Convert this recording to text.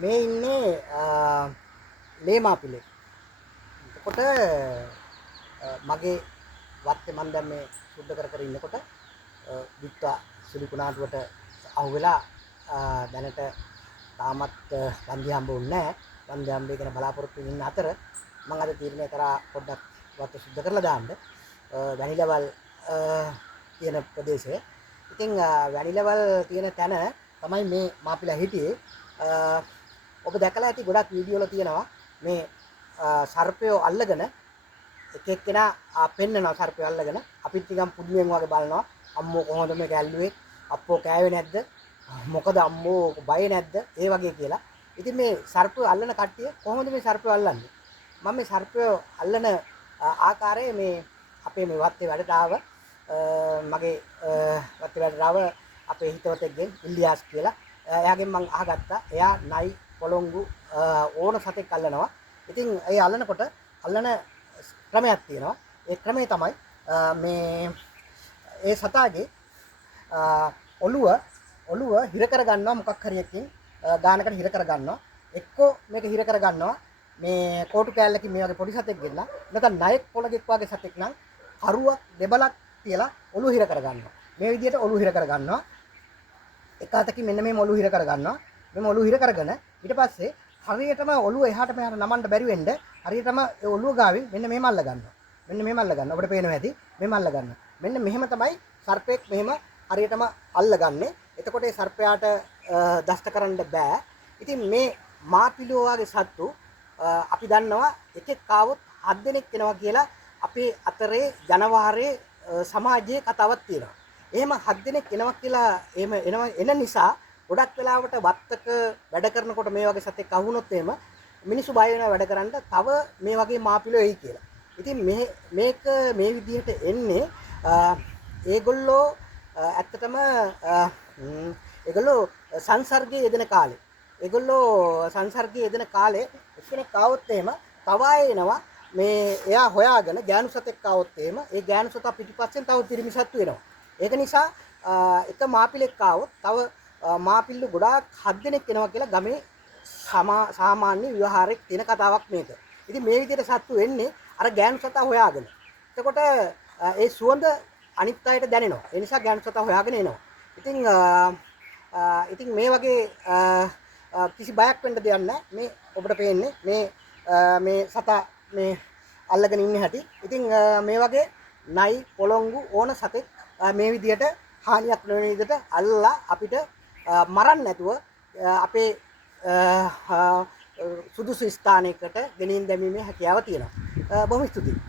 මේ ඉන්නේ ලේමාපිලේ. එතකොට මගේ වත්තේ මම දැන් මේ සුද්ධ කර ඉන්නකොට විත්තා සුළු කුණාටුවට අහුවෙලා දැනට තාමත් වන්දිය හම්බුන්නේ නැහැ. වන්දිය හම්බේ කියන බලාපොරොත්තු වෙන අතර මම අද තීරණය කරා පොඩ්ඩක් වත්ත සුද්ධ කරලා දාන්න. වැනිලවල් තියෙන ප්‍රදේශය. ඉතින් වැනිලවල් තියෙන තැන තමයි මේ මාපිලා හිටියේ. ඔබ දැකලා ඇති ගොඩක් වීඩියෝ වල තියෙනවා මේ සර්පයෝ අල්ලගෙන එක එක්කෙනා පෙන්නනවා සර්පයෝ අල්ලගෙන අපිත් නිකන් පුදුමෙන් වගේ බලනවා අම්මෝ කොහොමද මේක ඇල්ලුවේ අප්පෝ කෑවේ නැද්ද මොකද අම්මෝ බය නැද්ද ඒ වගේ කියලා. ඉතින් මේ සර්පයෝ අල්ලන කට්ටිය කොහොමද මේ සර්පයෝ අල්ලන්නේ? මම මේ සර්පයෝ අල්ලන ආකාරය මේ අපේ මේ වත්තේ වැඩට ආව මගේ වත්තේ වැඩට ආව අපේ හිතවතෙක්ගෙන් ඉල්ලියාස් කියලා. එයාගෙන් මම අහගත්තා එයා නයි පොළොංගු ඕන සතෙක් අල්ලනවා. ඉතින් ඒ අල්ලනකොට අල්ලන ක්‍රමයක් තියෙනවා. ඒ ක්‍රමය තමයි මේ ඒ සතාගේ ඔළුව හිර කර ගන්නවා මොකක් හරි එකකින් ගානකට හිර කර ගන්නවා. එක්කෝ මේක හිර කර ගන්නවා මේ කෝටු කෑල්ලකින් මේ වගේ පොඩි සතෙක් ගෙන්න. නැත්නම් ණයෙක් පොළගෙක් වගේ සතෙක් නම් කරුවක් දෙබලක් තියලා ඔළුව හිර කර ගන්නවා. මේ විදිහට ඔළුව හිර කර ගන්නවා. එක අතකින් මෙන්න මේ ඔළුව හිර කර ගන්නවා. මේ ඔළුව හිර කරගෙන ඊට පස්සේ හරියටම ඔළුව එහාට මෙහාට නමන්න බැරි වෙන්න හරියටම ඒ ඔළුව ගාවින් මෙන්න මෙහෙම අල්ල ගන්නවා. මෙන්න මෙහෙම අල්ල ගන්නවා. ඔබට පේනවා ඇති. මෙහෙම අල්ල ගන්නවා. මෙන්න මෙහෙම තමයි සර්පෙක් මෙහෙම හරියටම අල්ලගන්නේ. එතකොට ඒ සර්පයාට දෂ්ට කරන්න බෑ. ඉතින් මේ මාපිලෝ වගේ සත්තු අපි දන්නවා එකෙක් ආවොත් 7 දෙනෙක් එනවා කියලා අපේ අතරේ ජනවාරයේ සමාජයේ කතාවක් තියෙනවා. එහෙම 7 දෙනෙක් එනවා කියලා එන නිසා ගොඩක් වෙලාවට වත්තක වැඩ කරනකොට මේ වගේ සතෙක් අහුනොත් එහෙම මිනිස්සු බය වෙනවා වැඩ කරන්න තව මේ වගේ මාපිලෝ එයි කියලා. ඉතින් මේක මේ විදිහට එන්නේ ඒගොල්ලෝ ඇත්තටම ඒගොල්ලෝ සංසර්ගයේ යෙදෙන කාලේ. ඒගොල්ලෝ සංසර්ගයේ යෙදෙන කාලේ එක්කෙනෙක් ආවොත් එහෙම තව අය එනවා මේ එයා හොයාගෙන ගෑනු සතෙක් ආවොත් එහෙම ඒ ගෑනු සතා පිටිපස්සෙන් තව පිරිමි සත්තු එනවා. ඒක නිසා එක මාපිලෙක් ආවොත් තව මාපිල්ලු ගොඩාක් 7 දෙනෙක් එනවා කියලා ගමේ සාමාන්‍ය ව්‍යවහාරයක් තියෙන කතාවක් මේක. ඉතින් මේ විදිහට සත්තු එන්නේ අර ගෑනු සතා හොයාගෙන. එතකොට ඒ සුවඳ අනිත් අයට දැනෙනවා. ඒ නිසා ගෑනු සතා හොයාගෙන එනවා. ඉතින් මේ වගේ කිසි බයක් වෙන්න දෙයක් නැහැ. මේ ඔබට පේන්නේ මේ සතා මේ අල්ලගෙන ඉන්න හැටි. ඉතින් මේ වගේ නයි පොළොංගු ඕන සතෙක් මේ විදිහට හානියක් නොවන විදිහට අල්ලලා අපිට මරන්න නැතුව අපේ සුදුසු ස්ථානයකට ගෙනින් දැමීමේ හැකියාව තියෙනවා. බොහොම ස්තුතියි.